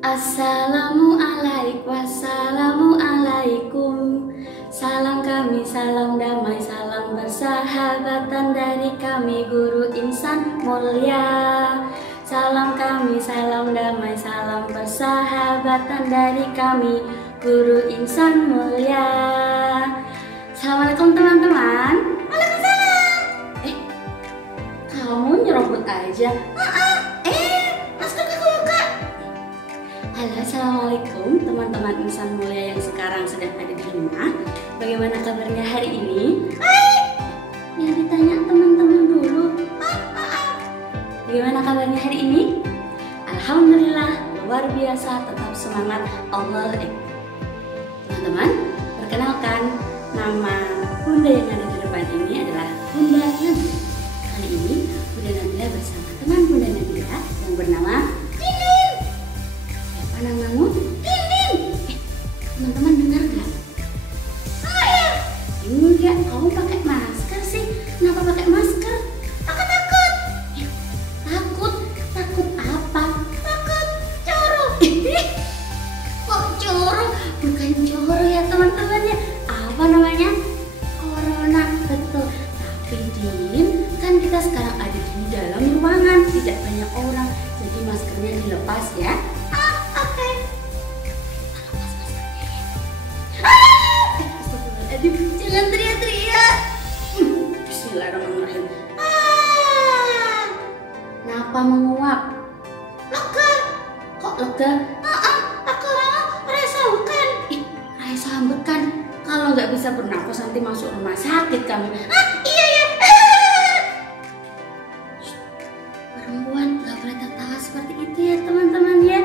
Assalamualaikum, wassalamualaikum. Salam kami, salam damai, salam bersahabatan dari kami guru insan mulia. Salam kami, salam damai, salam bersahabatan dari kami guru insan mulia. Assalamualaikum teman-teman. Waalaikumsalam. Kamu nyerobot aja. Halo, assalamualaikum teman-teman insan mulia yang sekarang sedang ada di rumah. Bagaimana kabarnya hari ini? Yang ditanya teman-teman dulu. Bagaimana kabarnya hari ini? Alhamdulillah, luar biasa, tetap semangat. Allah Akbar. Teman-teman, perkenalkan, nama Bunda yang ada di depan ini adalah Bunda Nabila. Kali ini Bunda Nabila bersama teman Bunda Nabila yang bernama Dindin. Siapa namamu? Dindin. Teman-teman dengar nggak? Enggak, kamu pakai masker sih. Kenapa pakai masker? Aku takut. Takut? Takut apa? Takut coro. Kok coro? Bukan coro ya teman-teman ya. Apa namanya? Corona, betul. Tapi Din, kan kita sekarang ada di dalam ruangan, tidak banyak orang, jadi maskernya dilepas ya. Oke. Lepas maskernya ya. Astagfirullahaladzim, jangan teriak-teriak. Bismillahirrahmanirrahim. Kenapa menguap? Lega. Kok lega? Rasa bukan. Rasa bukan. Kalau nggak bisa bernapas nanti masuk rumah sakit kamu. Iya ya. Perempuan nggak boleh tertawa seperti itu ya teman-teman ya.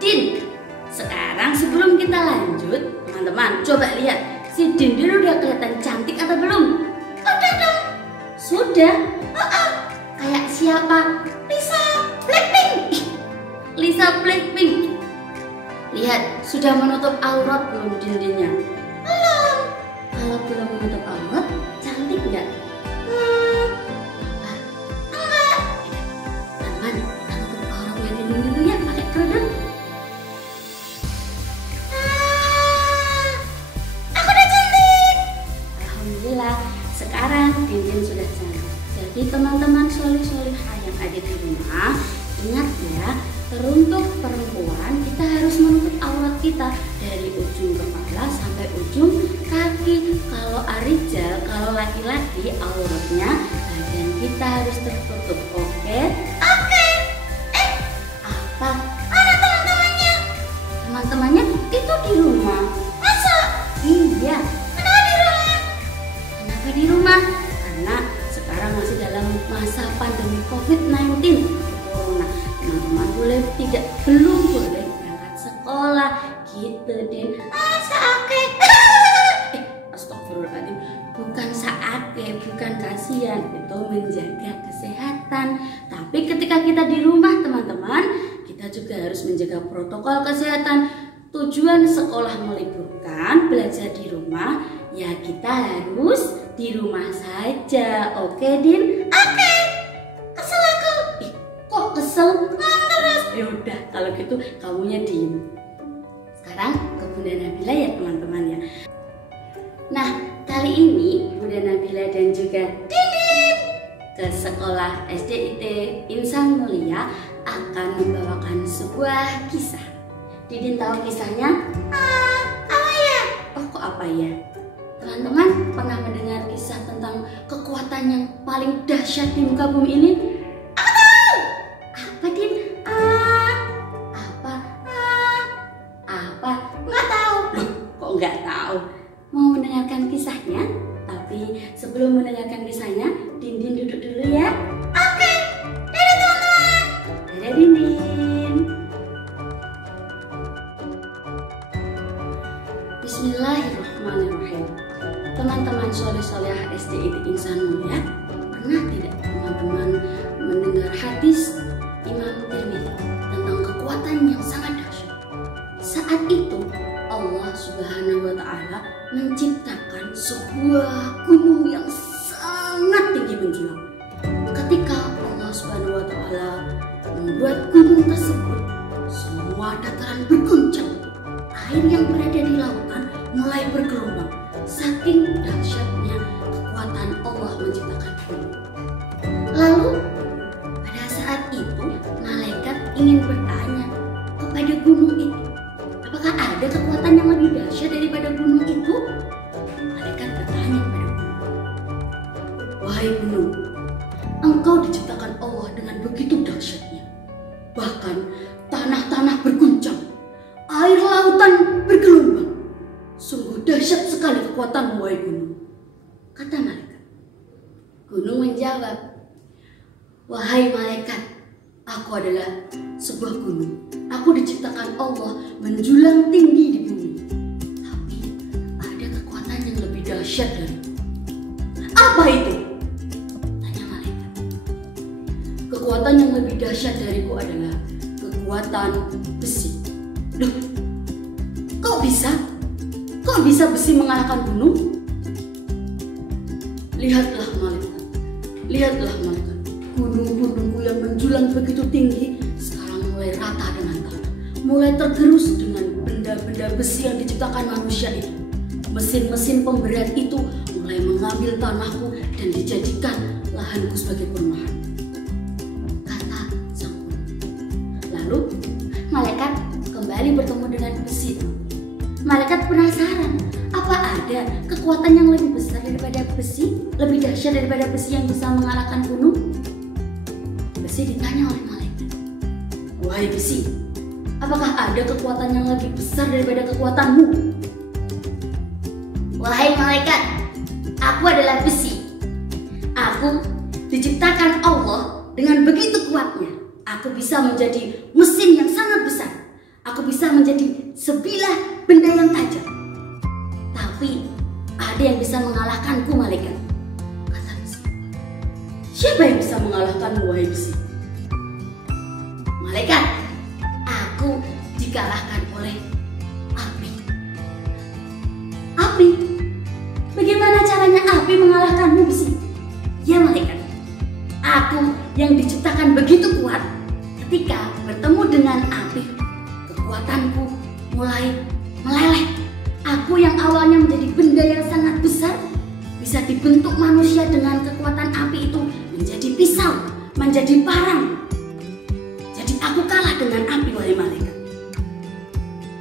Din, sekarang sebelum kita lanjut, teman-teman coba lihat si Dindin udah kelihatan cantik atau belum? Udah dong. Sudah. Kayak siapa? Lisa Blackpink. Lisa Blackpink. Lihat, sudah menutup aurat belum dindingnya? Belum. Kalau belum menutup aurat, cantik nggak? Enggak. Teman-teman, kita nutup auratnya dinding dulu ya, pakai kerudung. Aku udah cantik. Alhamdulillah, sekarang dinding sudah cantik. Jadi teman-teman solih-solihah yang ada di rumah, ingat ya, teruntuk perempuan kita harus menutup aurat kita dari ujung kepala sampai ujung kaki. Kalau arijal, kalau laki-laki auratnya bagian kita harus tertutup. Oke? Oke. Apa? Mana teman-temannya? Teman-temannya itu di rumah. Masa? Iya. Kenapa di rumah? Kenapa di rumah? Karena sekarang masih dalam masa pandemi COVID-19 Corona. Teman-teman belum boleh berangkat sekolah gitu Din. Saake. Astagfirullahaladzim, bukan saake, bukan kasihan, itu menjaga kesehatan. Tapi ketika kita di rumah teman-teman, kita juga harus menjaga protokol kesehatan. Tujuan sekolah meliburkan, belajar di rumah, ya kita harus di rumah saja. Oke Din? Oke. Kesel aku. Kok kesel? Ya udah, kalau gitu kamunya diem. Sekarang ke Bunda Nabila ya teman-teman ya. Nah, kali ini Bunda Nabila dan juga Dindin ke sekolah SDIT Insan Mulia akan membawakan sebuah kisah. Dindin tahu kisahnya? Apa ya? Oh, kok apa ya? Teman-teman pernah mendengar kisah tentang kekuatan yang paling dahsyat di muka bumi ini? Aku tahu! Apa Din? Apa? Nggak tahu. Loh, kok nggak tahu? Mau mendengarkan kisahnya? Tapi sebelum mendengarkan kisahnya, Dindin duduk dulu ya. Oke. Dadah teman-teman. Dadah Dindin. Bismillahirrahmanirrahim. Teman-teman soleh-solehah SDIT Insan Mulia, pernah tidak teman-teman mendengar hadis Imam Tirmidzi tentang kekuatan yang sangat dahsyat? Saat itu Allah Subhanahu wa Ta'ala menciptakan sebuah gunung yang sangat tinggi menjulang. Ketika Allah Subhanahu wa Ta'ala membuat gunung tersebut, bawah dataran berguncang. Air yang berada di lautan mulai bergelombang. Saking dahsyatnya kekuatan Allah menciptakan gunung. Lalu pada saat itu malaikat ingin bertanya kepada gunung itu, apakah ada kekuatan yang lebih dahsyat daripada gunung itu? Malaikat bertanya kepada gunung, wahai gunung, engkau diciptakan Allah dengan begitu dahsyatnya. Bahkan tanah-tanah berguncang, air lautan bergelombang. Sungguh dahsyat sekali kekuatanmu, wahai gunung, kata malaikat. Gunung menjawab, wahai malaikat, aku adalah sebuah gunung. Aku diciptakan Allah menjulang tinggi di bumi. Tapi ada kekuatan yang lebih dahsyat dariku. Apa itu? Tanya malaikat. Kekuatan yang lebih dahsyat dariku adalah kekuatan besi. Loh, kok bisa? Kok bisa besi mengalahkan gunung? Lihatlah malaikat. Lihatlah malaikat. Gunung-gunungku yang menjulang begitu tinggi sekarang mulai rata dengan tanah, mulai tergerus dengan benda-benda besi yang diciptakan manusia itu. Mesin-mesin pemberat itu mulai mengambil tanahku dan dijadikan lahanku sebagai perumahan, kata sang gunung. Lalu malaikat kembali bertemu dengan besi itu. Malaikat penasaran, apa ada kekuatan yang lebih besar daripada besi, lebih dahsyat daripada besi yang bisa mengalahkan gunung? Besi ditanya oleh malaikat, wahai besi, apakah ada kekuatan yang lebih besar daripada kekuatanmu? Wahai malaikat, aku adalah besi. Aku diciptakan Allah dengan begitu kuatnya. Aku bisa menjadi mesin yang sangat besar. Aku bisa menjadi sebilah benda yang tajam. Tapi ada yang bisa mengalahkanku, malaikat, kata besi. Siapa yang bisa mengalahkanmu, wahai besi? Malaikat, aku dikalahkan oleh api. Api? Bagaimana caranya api mengalahkanmu, besi? Ya malaikat, aku yang diciptakan begitu kuat, ketika bertemu dengan api, kekuatanku mulai meleleh. Aku yang awalnya menjadi benda yang sangat besar, bisa dibentuk manusia dengan kekuatan api itu menjadi pisau, menjadi parang. Jadi aku kalah dengan api, wahai malaikat,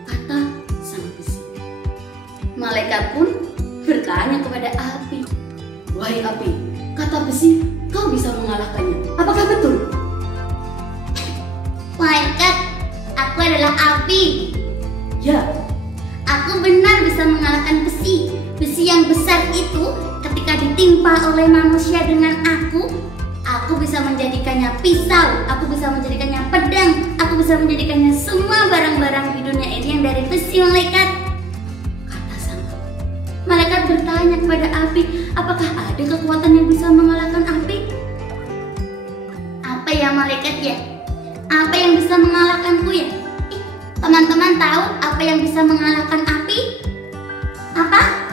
kata sang besi. Malaikat pun bertanya kepada api, wahai api, kata besi, kau bisa mengalahkannya, apakah betul? Malaikat, aku adalah api. Ya, aku benar bisa mengalahkan besi. Besi yang besar itu ketika ditimpa oleh manusia dengan aku bisa menjadikannya pisau, aku bisa menjadikannya pedang, aku bisa menjadikannya semua barang-barang di dunia ini yang dari besi, malaikat, kata sang api. Malaikat bertanya kepada api, apakah ada kekuatan yang bisa mengalahkan api? Apa ya malaikat ya? Apa yang bisa mengalahkanku ya? Teman-teman tahu apa yang bisa mengalahkan api? Apa?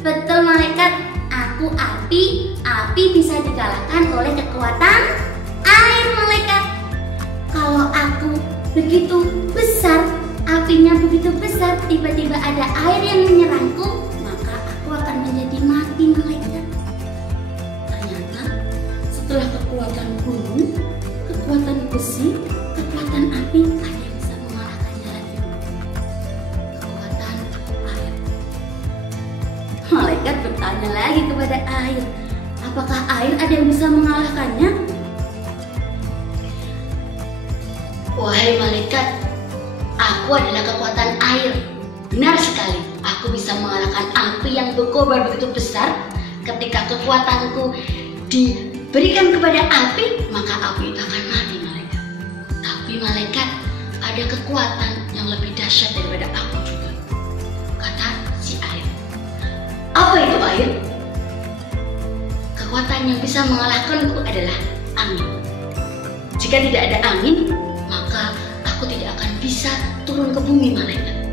Betul malaikat. Aku api. Api bisa dikalahkan oleh kekuatan air, malaikat. Kalau aku begitu besar, apinya begitu besar, tiba-tiba ada air yang menyerangku, maka aku akan menjadi mati, malaikat. Ternyata setelah kekuatan gunung, kekuatan besi, kekuatan api, ada yang bisa mengalahkannya lagi. Kekuatan air. Malaikat bertanya lagi kepada air, apakah air ada yang bisa mengalahkannya? Wahai malaikat, aku adalah kekuatan air. Benar sekali, aku bisa mengalahkan api yang berkobar begitu besar. Ketika kekuatanku diberikan kepada api, maka api itu akan mati, malaikat. Tapi malaikat, ada kekuatan yang lebih dahsyat daripada aku juga, kata si air. Apa itu air? Kekuatan yang bisa mengalahkanku adalah angin. Jika tidak ada angin, maka aku tidak akan bisa turun ke bumi, malaikat,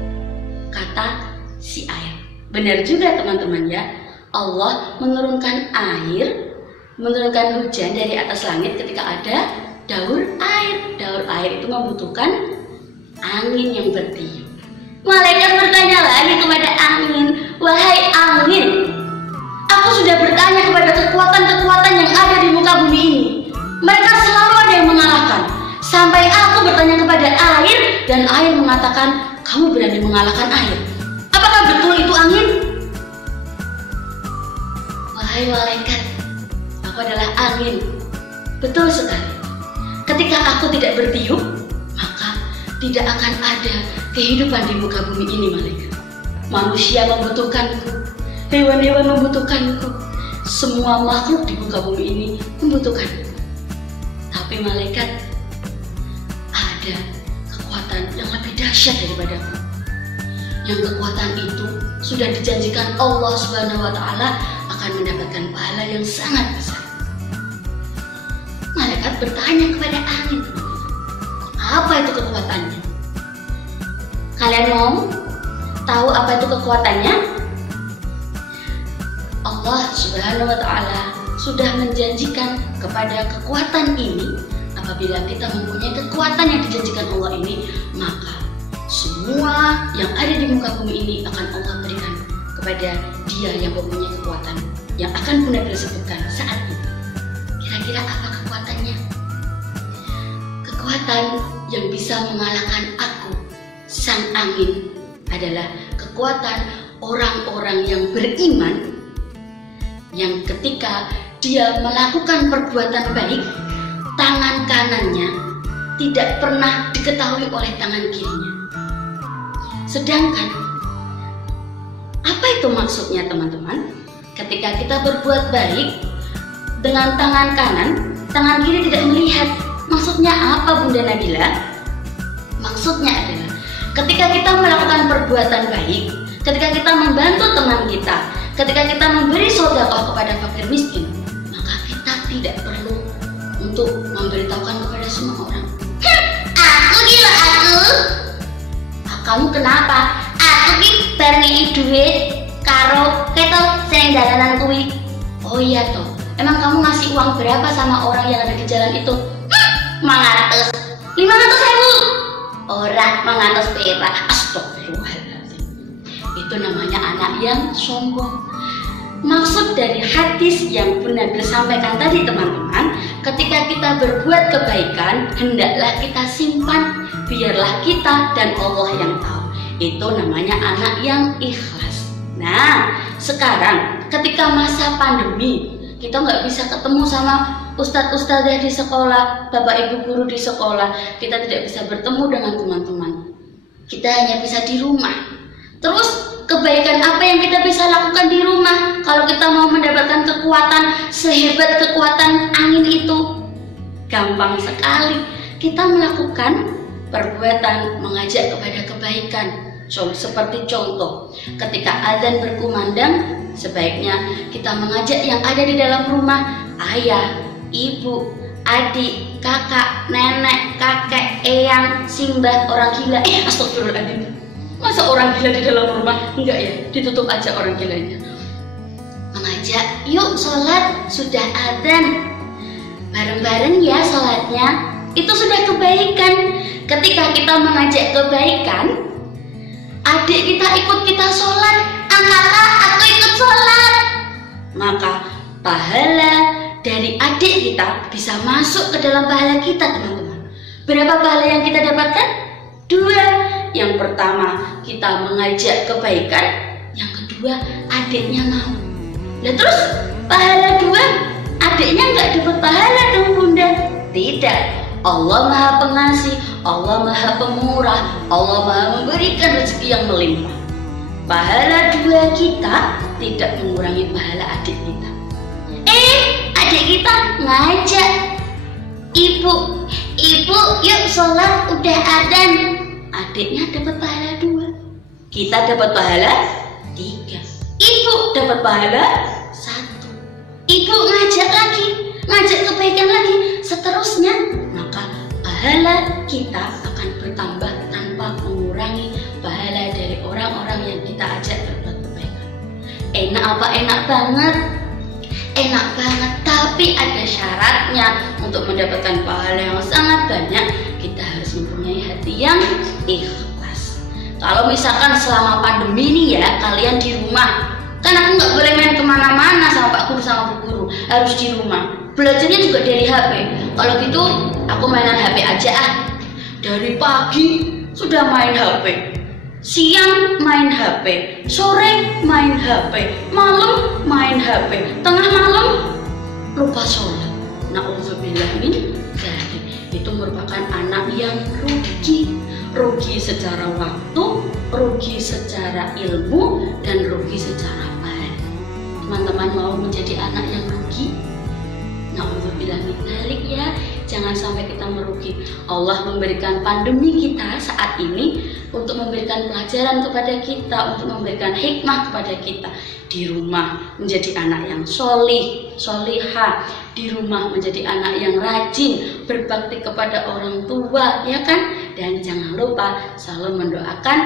kata si air. Benar juga teman-teman ya, Allah menurunkan air, menurunkan hujan dari atas langit ketika ada daur air. Daur air membutuhkan angin yang bertiup. Malaikat bertanya lagi kepada angin, "Wahai angin, aku sudah bertanya kepada kekuatan-kekuatan yang ada di muka bumi ini. Mereka selalu ada yang mengalahkan. Sampai aku bertanya kepada air, dan air mengatakan, kamu berani mengalahkan air. Apakah betul itu angin?" "Wahai malaikat, aku adalah angin." "Betul sekali. Ketika aku tidak bertiup, maka tidak akan ada kehidupan di muka bumi ini, malaikat. Manusia membutuhkanku, hewan-hewan membutuhkanku, semua makhluk di muka bumi ini membutuhkanku. Tapi malaikat, ada kekuatan yang lebih dahsyat daripadaku. Yang kekuatan itu sudah dijanjikan Allah Subhanahu wa Ta'ala akan mendapatkan pahala yang sangat besar." Malaikat bertanya kepada angin, "Apa itu kekuatannya?" Kalian mau tahu apa itu kekuatannya? Allah Subhanahu wa Ta'ala sudah menjanjikan kepada kekuatan ini, apabila kita mempunyai kekuatan yang dijanjikan Allah ini, maka semua yang ada di muka bumi ini akan Allah berikan kepada dia yang mempunyai kekuatan yang akan benar-benar disebutkan saat ini. Kira-kira apa kekuatannya? Kekuatan yang bisa mengalahkan aku, sang angin, adalah kekuatan orang-orang yang beriman, yang ketika dia melakukan perbuatan baik, tangan kanannya tidak pernah diketahui oleh tangan kirinya. Sedangkan apa itu maksudnya, teman-teman? Ketika kita berbuat baik dengan tangan kanan, tangan kiri tidak melihat. Maksudnya apa, Bunda Nabila? Maksudnya adalah ketika kita melakukan perbuatan baik, ketika kita membantu teman kita, ketika kita memberi sedekah kepada fakir miskin, maka kita tidak perlu untuk memberitahukan kepada semua orang. "Aku gila aku." "Kamu kenapa?" "Aku ki bareng duit karo ketok sing dalanan kuwi." "Oh iya toh, emang kamu ngasih uang berapa sama orang yang ada di jalan itu?" 500. 500.000. Ora 500 perak. Astagfirullahaladzim. Itu namanya anak yang sombong. Maksud dari hadis yang benar disampaikan tadi, teman-teman, ketika kita berbuat kebaikan, hendaklah kita simpan, biarlah kita dan Allah yang tahu. Itu namanya anak yang ikhlas. Nah, sekarang ketika masa pandemi, kita nggak bisa ketemu sama ustadz-ustadzah di sekolah, bapak ibu guru di sekolah, kita tidak bisa bertemu dengan teman-teman. Kita hanya bisa di rumah. Terus kebaikan apa yang kita bisa lakukan di rumah kalau kita mau mendapatkan kekuatan sehebat kekuatan angin itu? Gampang sekali. Kita melakukan perbuatan mengajak kepada kebaikan. Seperti contoh, ketika azan berkumandang, sebaiknya kita mengajak yang ada di dalam rumah, ayah, ibu, adik, kakak, nenek, kakek, eyang, simbah, orang gila. Astagfirullahaladzim. Masa orang gila di dalam rumah? Enggak ya, ditutup aja orang gilanya. Mengajak, "Yuk sholat, sudah adzan. Bareng-bareng ya sholatnya." Itu sudah kebaikan. Ketika kita mengajak kebaikan, adik kita ikut kita sholat, "Kakak, aku ikut sholat." Maka pahala dari adik kita bisa masuk ke dalam pahala kita, teman-teman. Berapa pahala yang kita dapatkan? 2. Yang pertama, kita mengajak kebaikan. Yang kedua, adiknya mau. Nah terus pahala 2, adiknya nggak dapat pahala dong, Bunda? Tidak. Allah Maha Pengasih, Allah Maha Pemurah, Allah Maha memberikan rezeki yang melimpah. Pahala 2 kita tidak mengurangi pahala adik kita. Adik kita ngajak, "Ibu, yuk sholat, udah adzan." Adiknya dapat pahala 2, kita dapat pahala 3. Ibu dapat pahala 1. Ibu ngajak lagi, ngajak kebaikan lagi, seterusnya. Maka pahala kita akan bertambah tanpa mengurangi pahala dari orang-orang yang kita ajak berbuat kebaikan. Enak apa? Enak banget. Enak banget, tapi ada syaratnya. Untuk mendapatkan pahala yang sangat banyak, kita harus memperbaiki kalau misalkan selama pandemi ini ya kalian di rumah, kan aku nggak boleh main kemana-mana sama Pak Guru sama Bu Guru, harus di rumah. Belajarnya juga dari HP. Kalau gitu aku mainan HP aja ah. Dari pagi sudah main HP, siang main HP, sore main HP, malam main HP, tengah malam lupa sholat. Na'udzubillah min dzalik. Itu merupakan anak yang rugi secara waktu, rugi secara ilmu, dan rugi secara bahan. Teman-teman mau menjadi anak yang rugi? Na'udzubillah min dzalik ya. Jangan sampai kita merugi. Allah memberikan pandemi kita saat ini untuk memberikan pelajaran kepada kita, untuk memberikan hikmah kepada kita. Di rumah menjadi anak yang solihah, di rumah menjadi anak yang rajin, berbakti kepada orang tua, ya kan? Dan jangan lupa selalu mendoakan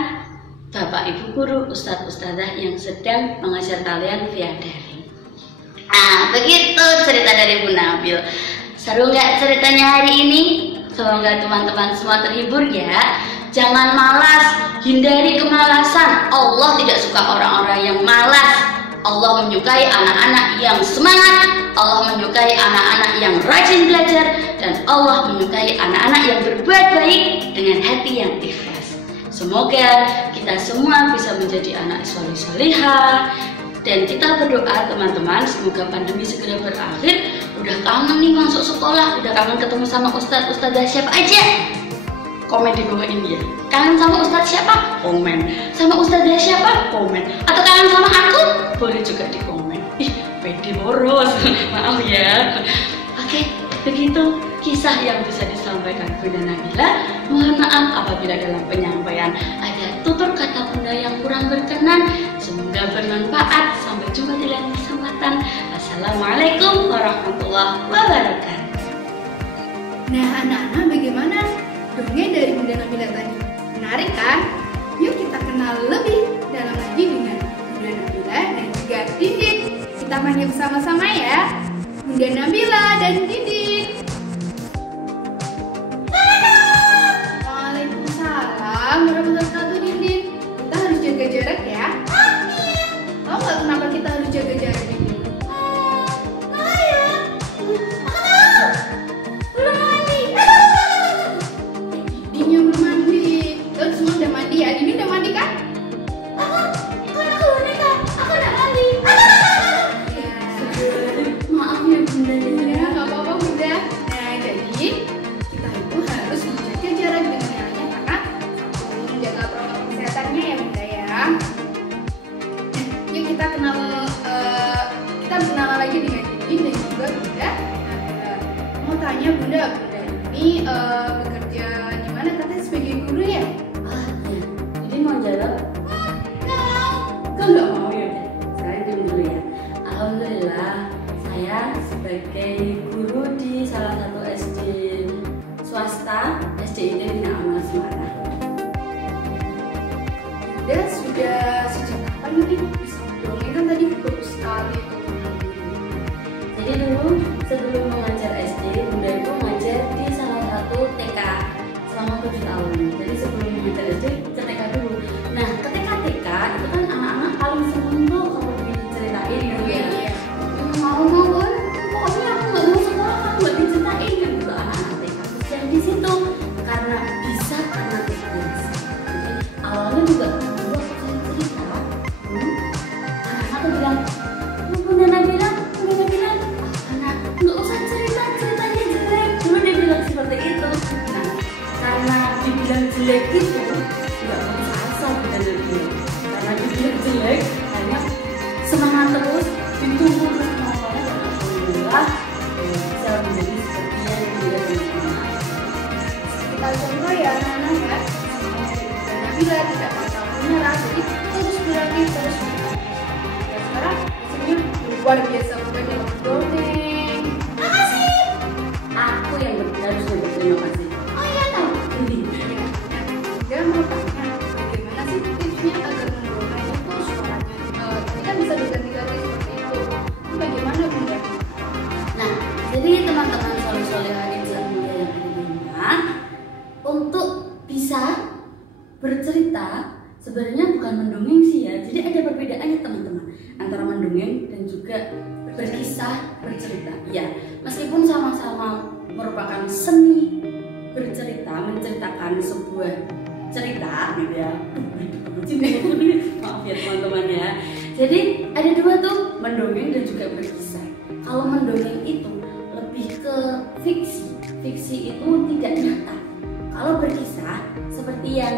Bapak Ibu Guru, Ustadz Ustadzah yang sedang mengajar kalian via daring. Begitu cerita dari Bu Nabil. Seru nggak ceritanya hari ini? Semoga teman-teman semua terhibur ya. Jangan malas, hindari kemalasan. Allah tidak suka orang-orang yang malas. Allah menyukai anak-anak yang semangat. Allah menyukai anak-anak yang rajin belajar. Dan Allah menyukai anak-anak yang berbuat baik dengan hati yang ikhlas. Semoga kita semua bisa menjadi anak soleh-solehah. Dan kita berdoa teman-teman, semoga pandemi segera berakhir. Udah kangen nih masuk sekolah, udah kangen ketemu sama Ustadz Ustadzah siapa aja? Komen di bawah ini ya. Kangen sama Ustadz siapa? Komen. Sama Ustadzah siapa? Komen. Atau kangen sama aku? Boleh juga di komen. Ih, pede boros. Maaf ya. Oke, begitu kisah yang bisa disampaikan Bunda Nabila. Mohon maaf apabila dalam penyampaian ada tutur kata Bunda yang kurang berkenan. Semoga bermanfaat. Sampai jumpa di lain kesempatan. Assalamualaikum warahmatullahi wabarakatuh. Nah anak-anak, bagaimana dongeng dari Bunda Nabila tadi? Menarik kan? Yuk kita kenal lebih dalam lagi dengan Bunda Nabila dan juga Didin. Kita panggil bersama-sama ya. Bunda Nabila dan Didin. Waalaikumsalam warahmatullahi wabarakatuh. Didin, kita harus jaga jarak ya. Tahu nggak kenapa kita harus jaga jarak, Didin? Bunda ini bekerja di mana katanya sebagai guru ya? Iya. Jadi mau jawab? Kok nggak mau ya? Saya jawab dulu ya. Alhamdulillah, saya sebagai guru di salah satu SD swasta, SDIT Bina Amal Semarang. Bunda sudah sejak kapan ini bisa dongeng? Kan tadi bagus sekali itu. Jadi dulu sebelum mengajar SD, Bunda itu mengajar di salah satu TK selama 7 tahun. Jadi sebelum mengajar SD ke TK dulu. Nah, ketika TK itu kan anak-anak paling seneng tuh kalau diceritain gitu ya. Mau pokoknya aku nggak mau sekolah, aku nggak diceritain kan gitu anak-anak TK. Dan di situ karena bisa karena tugas. Jadi awalnya juga dulu aku cerita, anak-anak tuh bilang, Bunda Nabila nggak usah ceritanya jelek. Dulu dia bilang seperti itu. Nah, karena dibilang jelek itu nggak putus asa Bunda Nabila. Karena dibilang jelek, hanya semangat terus, ditunggu terus kemampuannya dan alhamdulillah bisa menjadi seperti yang dia inginkan. Kita contoh ya anak-anak ya. Bunda Nabila tidak pantang menyerah, jadi terus berlatih terus. Dan sekarang hasilnya luar biasa Bunda dalam dongeng. Aku yang harus berterima kasih. Oh iya tahu. Dia mau tanya bagaimana sih tipsnya agar mendongeng itu suaranya kita bisa berganti-ganti seperti itu. Bagaimana Bunda? Nah, jadi teman-teman soleh-solehah yang mulia yang ada di rumah, untuk bisa bercerita sebenarnya bukan mendongeng sih ya. Jadi ada perbedaannya teman-teman antara mendongeng dan juga berkisah, bercerita. Ya, meskipun sama-sama merupakan seni bercerita, menceritakan sebuah cerita gitu ya. Maaf ya teman-teman ya. Jadi ada dua tuh, mendongeng dan juga berkisah. Kalau mendongeng itu lebih ke fiksi. Fiksi itu tidak nyata. Kalau berkisah seperti yang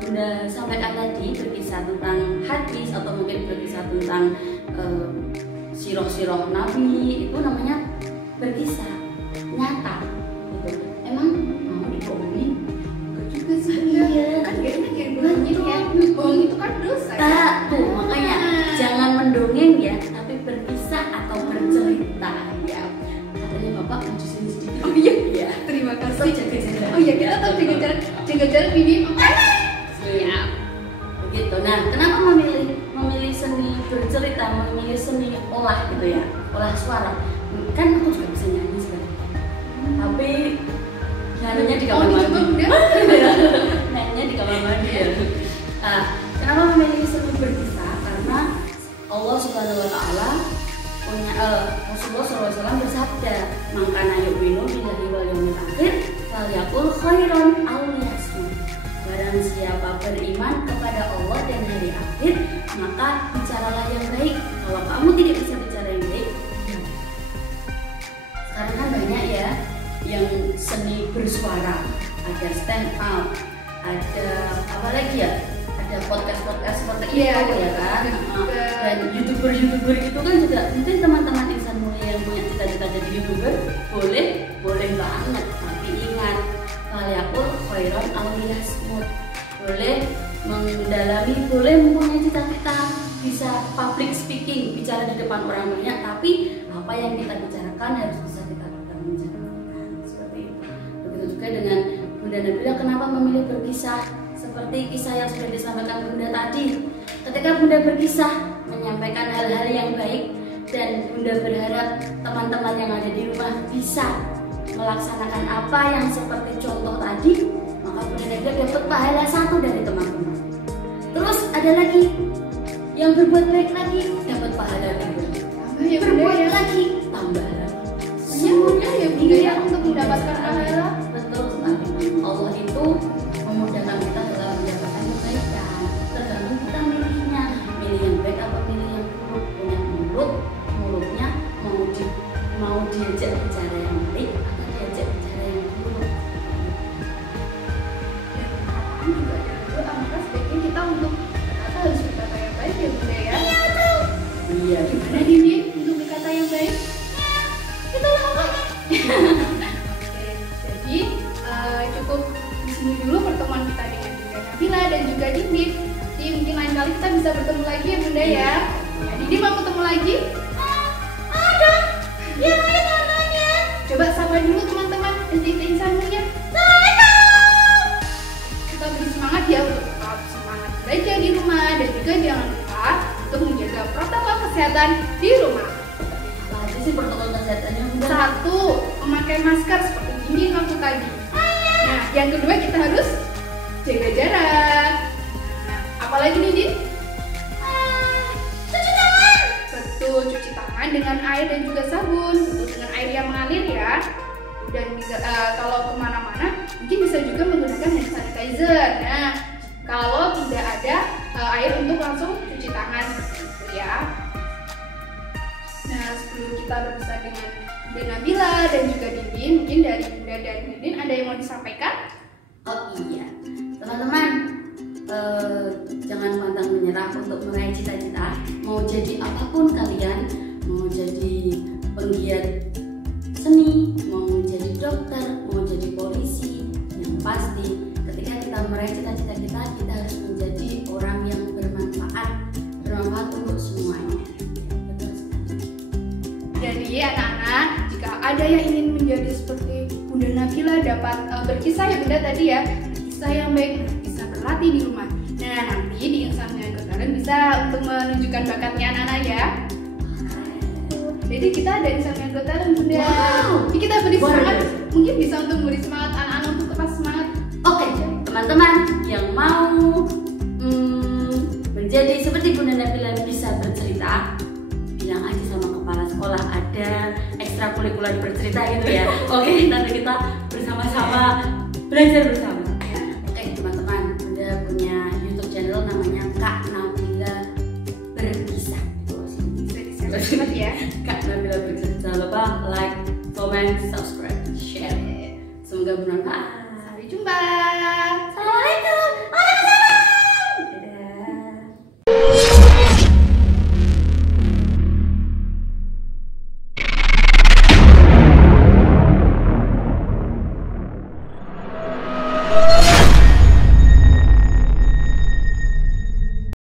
Bunda sampaikan tadi, berkisah tentang hadis atau mungkin berkisah tentang siroh-siroh Nabi, itu namanya berkisah nyata gitu. Emang mau dibohongin? Enggak juga sih. Iya. Kan gak enak ya bohongin ya. Bohong itu kan dosa. Tuh makanya jangan mendongeng ya, tapi berkisah atau bercerita ya. Katanya Bapak mau di sini sedikit. Oh iya. Ya. Terima Tetap kasih. jaga jarak. Oh iya, kita tetap jaga jarak Bibi. Siap. Begitu. Nah, kenapa memilih seni bercerita, memilih seni olah gitu ya, olah suara? Kan aku juga bisa nyanyi sekarang. Tapi nyanyinya di kamar mandi. Nyanyinya di kamar mandi ya. Nah, kenapa memilih seni berkisah? Karena Allah Subhanahu Wa Taala punya Rasulullah SAW bersabda, "Mangkana yu'minu billahi wal yawmil akhir, falyaqul khairan aw liyasmut." Barang siapa beriman kepada Allah dan hari akhir, maka bicaralah yang baik. Kalau kamu tidak bisa bicara yang baik, diam. Sekarang kan banyak ya yang seni bersuara, ada stand up, ada apa lagi ya? Ada podcast seperti itu ya kan. Dan youtuber itu kan juga mungkin teman-teman insan mulia yang punya cita-cita jadi youtuber boleh banget, tapi ingat falyaqul khairan aw liyasmut. Boleh mendalami, boleh mempunyai cita-cita bisa public speaking, bicara di depan orang banyak, tapi apa yang kita bicarakan harus bisa kita pertanggungjawabkan. Seperti itu. Begitu juga dengan Bunda Nabila, kenapa memilih berkisah? Seperti kisah yang sudah disampaikan Bunda tadi. Ketika Bunda berkisah, menyampaikan hal-hal yang baik, dan Bunda berharap teman-teman yang ada di rumah bisa melaksanakan apa yang seperti contoh tadi, maka Bunda Nabila dapat pahala 1 dari teman-teman. Terus ada lagi yang berbuat baik lagi, dapat pahala 2. Berbuat lagi, tambah lagi. Mudah ya Bunda ya untuk mendapatkan pahala. Betul sekali. Allah itu memudahkan kita dalam mendapatkan kebaikan. Tergantung kita milihnya, milih yang baik atau milih yang buruk. Punya mulutnya mau diajak bicara yang baik atau diajak bicara yang buruk. Dan perkataan juga ada doa, maka sebaiknya kita untuk berkata harus berkata yang baik ya Bunda ya. Iya. Gimana Dini untuk berkata yang baik? Kita lakukan. Jadi cukup di sini dulu pertemuan kita dengan Bunda Nabila dan juga Dini. Jadi mungkin lain kali kita bisa bertemu lagi ya Bunda ya. Ya Dini mau ketemu lagi? Ada. Ya namanya. Coba sapa dulu teman-teman pencinta insan mulia. Kita beri semangat ya untuk tetap semangat belajar di rumah dan juga jangan lupa untuk menjaga protokol kesehatan di rumah. Apa aja sih protokol kesehatannya? Bunda? 1. Memakai masker seperti ini waktu tadi. Nah, yang kedua kita harus jaga jarak. Nah, apalagi nih Din? Cuci tangan. Betul, cuci tangan dengan air dan juga sabun. Betul, dengan air yang mengalir ya. Dan bisa kalau kemana-mana mungkin bisa juga menggunakan hand sanitizer. Nah, kalau tidak ada air untuk langsung cuci tangan seperti itu ya. Nah, sebelum kita berpisah dengan Bunda Nabila dan juga Dindin, mungkin dari Bunda dan Dindin ada yang mau disampaikan? Oh iya, teman-teman, jangan pantang menyerah untuk meraih cita-cita. Mau jadi apapun kalian, mau jadi penggiat seni, mau jadi dokter, mau jadi polisi, yang pasti ketika kita meraih cita-cita kita harus menjadi orang yang bermanfaat untuk semuanya. Betul sekali. Jadi anak-anak, jika ada yang ingin menjadi seperti Bunda Nabila, dapat berkisah ya Bunda tadi ya, berkisah yang baik, bisa berlatih di rumah. Nah, nanti di Insan kalian bisa untuk menunjukkan bakatnya anak-anak ya. Jadi kita ada Insan Talent Bunda. Wow. Jadi kita beri semangat, mungkin bisa untuk memberi semangat anak-anak untuk tetap semangat. Oke, teman-teman yang mau ekskulikuler bercerita gitu ya. Oke, nanti kita bersama-sama belajar bersama. Oke teman-teman, Bunda punya YouTube channel namanya Kak Nabila Berkisah. Selamat ya. Kak Nabila Berkisah. Jangan lupa like, comment, subscribe, share. Semoga bermanfaat. Sampai jumpa.